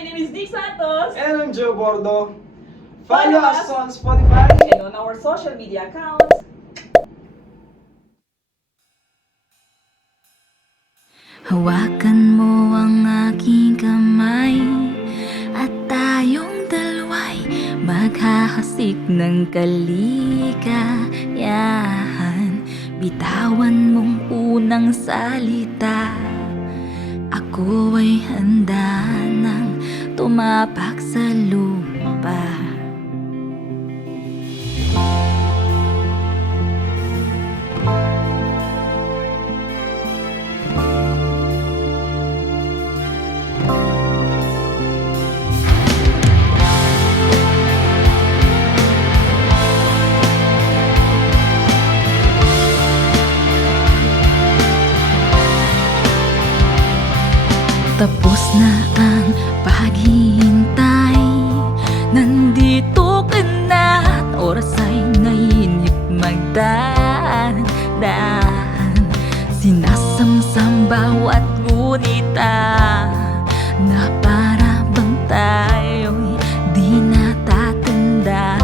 My name is Nick Santos. And I'm Joe Bordo. Follow us on Spotify And on our social media accounts. Hawakan mo ang aking kamay at tayong dalawa'y maghahasik ng kaligayahan. Bitawan mong unang salita, ako ay handa nang tumapak sa lupa. Tapos na ang paghihintay, nandito ka na at oras ay nainip magdaan-daan. Sinasamsam bawat gunita na para bang tayo'y di natatanda.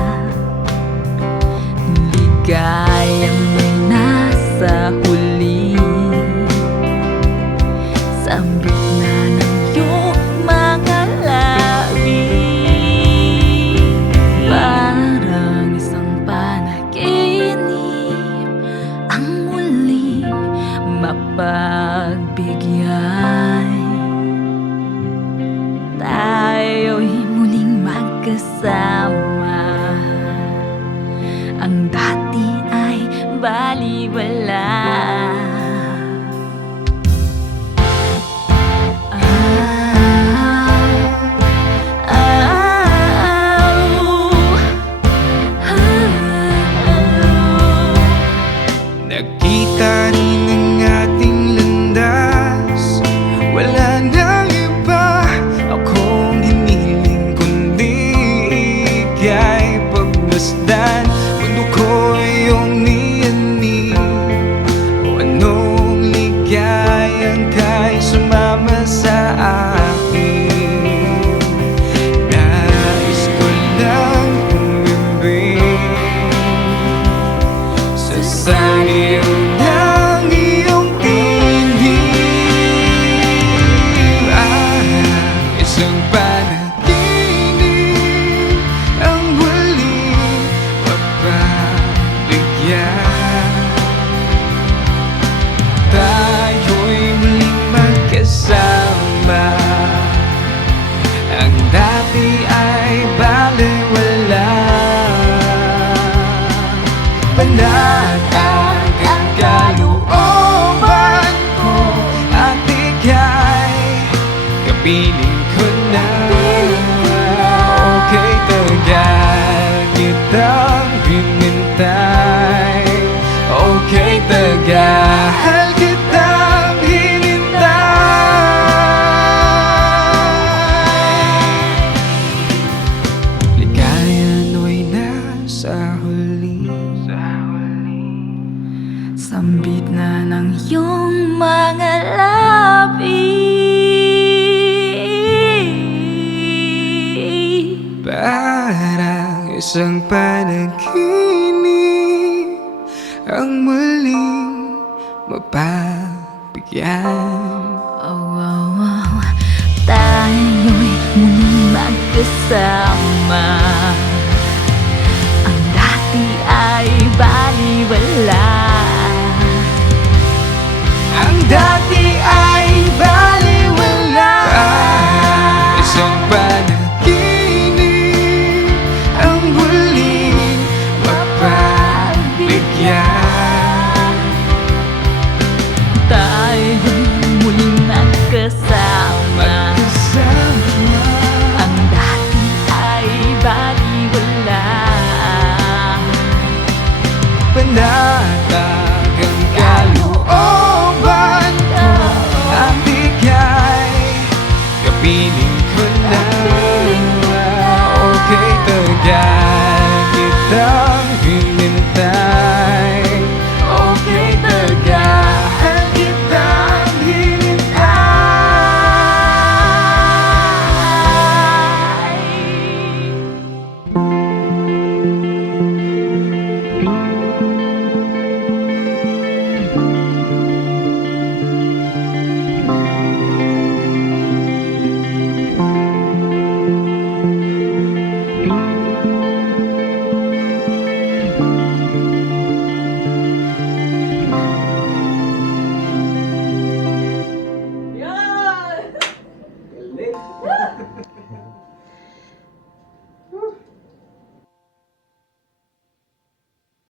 Ligayang may nasa huli, sambit na ng iyong mga labi. Parang isang panaginip ang muling mapagbigyan. Tayo'y muling magkasama, ang dati ay baliwala. Nakita rin ang ating landas, wala nang iba akong hiniling kundi ika'y pagmasdan. Mundo ko iyong niyanig, o anong ligayang ka'y sumama sa akin. Nais ko lang umimbing sa saliw ng iyong tinig. Isang panaginip ang huling mapabigyan. Tayo'y muling magkasama, ang dati ay baliwala. Panatag ang kalooban ko at ika'y kapiling ko na. Okay, tagal kitang hinintay. Okay, tagal kitang hinintay. Ligayan mo'y nasa huli, Sambit na ng iyong mga labi. parang isang panaginip ang muling mapabigyan. Oh, oh, oh. Tayo'y muling magkasama, ang dati ay baliwala. Ang dati ay baliwala. Isang panaginip ang muling mapabigyan. Tayo'y muling magkasama, ang dati ay baliwala. Panatag ang kalooban ko at ika'y kapiling ko na.